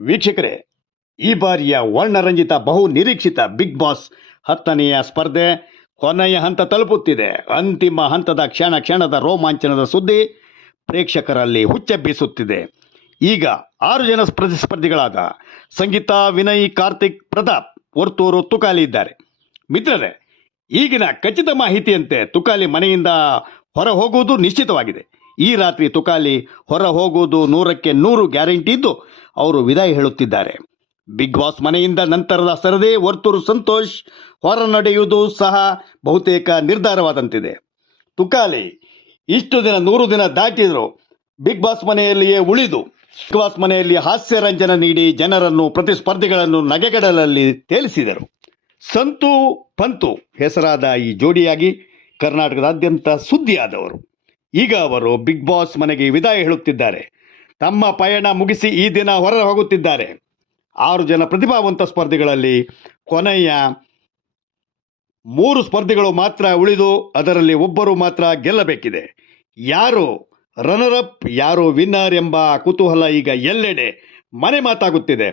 ವೀಕ್ಷಕರೇ, ಈ ಬಾರಿಯ ವರ್ಣರಂಜಿತ ಬಹು ನಿರೀಕ್ಷಿತ ಬಿಗ್ ಬಾಸ್ 10ನೆಯ ಸ್ಪರ್ಧೆ ಕೊನೆಯ ಹಂತ ತಲುಪುತ್ತಿದೆ. ಅಂತಿಮ ಹಂತದ ಕ್ಷಣದ ರೋಮಾಂಚನದ ಸುದ್ದಿ ಪ್ರೇಕ್ಷಕರಲ್ಲಿ ಹುಚ್ಚೆಬ್ಬಿಸುತ್ತಿದೆ. ಈಗ 6 ಜನ ಪ್ರತಿಸ್ಪರ್ಧಿಗಳಾದ ಸಂಗೀತಾ, ವಿನಯ್, ಕಾರ್ತಿಕ್, ಪ್ರತಾಪ್, ವರ್ತೂರು, ತುಕಾಲಿ ಇದ್ದಾರೆ. ಮಿತ್ರರೇ, ಈಗಿನ ಖಚಿತ ಮಾಹಿತಿಯಂತೆ ತುಕಾಲಿ ಮನೆಯಿಂದ ಹೊರ ಹೋಗುವುದು ನಿಶ್ಚಿತವಾಗಿದೆ. ಈ ರಾತ್ರಿ ತುಕಾಲಿ ಹೊರ ಹೋಗುವುದು 100ಕ್ಕೆ 100 ಗ್ಯಾರಂಟಿ ಇದ್ದು ಅವರು ವಿದಾಯ ಹೇಳುತ್ತಿದ್ದಾರೆ. ಬಿಗ್ ಬಾಸ್ ಮನೆಯಿಂದ ನಂತರದ ಸರದಿ ವರ್ತೂರು ಸಂತೋಷ್ ಹೊರ ನಡೆಯುವುದು ಸಹ ಬಹುತೇಕ ನಿರ್ಧಾರವಾದಂತಿದೆ. ತುಕಾಲಿ ಇಷ್ಟು ದಿನ 100 ದಿನ ದಾಟಿದ್ರು ಬಿಗ್ ಬಾಸ್ ಮನೆಯಲ್ಲಿಯೇ ಉಳಿದು ಬಿಗ್ ಬಾಸ್ ಮನೆಯಲ್ಲಿ ಹಾಸ್ಯ ರಂಜನ ನೀಡಿ ಜನರನ್ನು ಪ್ರತಿಸ್ಪರ್ಧಿಗಳನ್ನು ನಗೆಗಡಲಲ್ಲಿ ತೇಲಿಸಿದರು. ಸಂತು ಪಂತು ಹೆಸರಾದ ಈ ಜೋಡಿಯಾಗಿ ಕರ್ನಾಟಕದಾದ್ಯಂತ ಸುದ್ದಿಯಾದವರು. ಈಗ ಅವರು ಬಿಗ್ ಬಾಸ್ ಮನೆಗೆ ವಿದಾಯ ಹೇಳುತ್ತಿದ್ದಾರೆ. ತಮ್ಮ ಪಯಣ ಮುಗಿಸಿ ಈ ದಿನ ಹೊರ ಹೋಗುತ್ತಿದ್ದಾರೆ. 6 ಜನ ಪ್ರತಿಭಾವಂತ ಸ್ಪರ್ಧಿಗಳಲ್ಲಿ ಕೊನೆಯ 3 ಸ್ಪರ್ಧಿಗಳು ಮಾತ್ರ ಉಳಿದು ಅದರಲ್ಲಿ ಒಬ್ಬರು ಮಾತ್ರ ಗೆಲ್ಲಬೇಕಿದೆ. ಯಾರು ರನ್ನರ್ ಅಪ್, ಯಾರು ವಿನ್ನರ್ ಎಂಬ ಕುತೂಹಲ ಈಗ ಎಲ್ಲೆಡೆ ಮನೆ ಮಾತಾಗುತ್ತಿದೆ.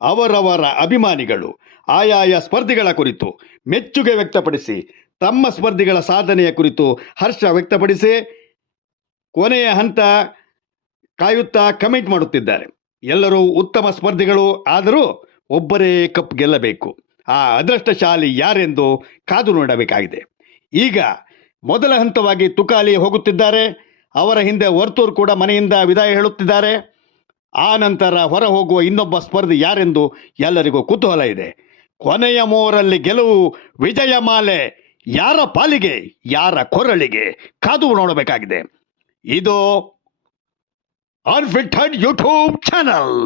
ಅವರವರ ಅಭಿಮಾನಿಗಳು ಆಯಾಯ ಸ್ಪರ್ಧಿಗಳ ಕುರಿತು ಮೆಚ್ಚುಗೆ ವ್ಯಕ್ತಪಡಿಸಿ ತಮ್ಮ ಸ್ಪರ್ಧಿಗಳ ಸಾಧನೆಯ ಕುರಿತು ಹರ್ಷ ವ್ಯಕ್ತಪಡಿಸಿ ಕೊನೆಯ ಹಂತ ಕಾಯುತ್ತಾ ಕಮೆಂಟ್ ಮಾಡುತ್ತಿದ್ದಾರೆ. ಎಲ್ಲರೂ ಉತ್ತಮ ಸ್ಪರ್ಧಿಗಳು, ಆದರೂ ಒಬ್ಬರೇ ಕಪ್ ಗೆಲ್ಲಬೇಕು. ಆ ಅದೃಷ್ಟಶಾಲಿ ಯಾರೆಂದು ಕಾದು ನೋಡಬೇಕಾಗಿದೆ. ಈಗ ಮೊದಲ ಹಂತವಾಗಿ ತುಕಾಲಿ ಹೋಗುತ್ತಿದ್ದಾರೆ. ಅವರ ಹಿಂದೆ ವರ್ತೂರ್ ಕೂಡ ಮನೆಯಿಂದ ವಿದಾಯ ಹೇಳುತ್ತಿದ್ದಾರೆ. ಆ ನಂತರ ಹೊರ ಹೋಗುವ ಇನ್ನೊಬ್ಬ ಸ್ಪರ್ಧಿ ಯಾರೆಂದು ಎಲ್ಲರಿಗೂ ಕುತೂಹಲ ಇದೆ. ಕೊನೆಯ 3ರಲ್ಲಿ ಗೆಲುವು ವಿಜಯಮಾಲೆ ಯಾರ ಪಾಲಿಗೆ, ಯಾರ ಕೊರಳಿಗೆ ಕಾದು ನೋಡಬೇಕಾಗಿದೆ. ಇದು ಅನ್ಫಿಲ್ಟರ್ಡ್ ಯೂಟ್ಯೂಬ್ ಚಾನಲ್.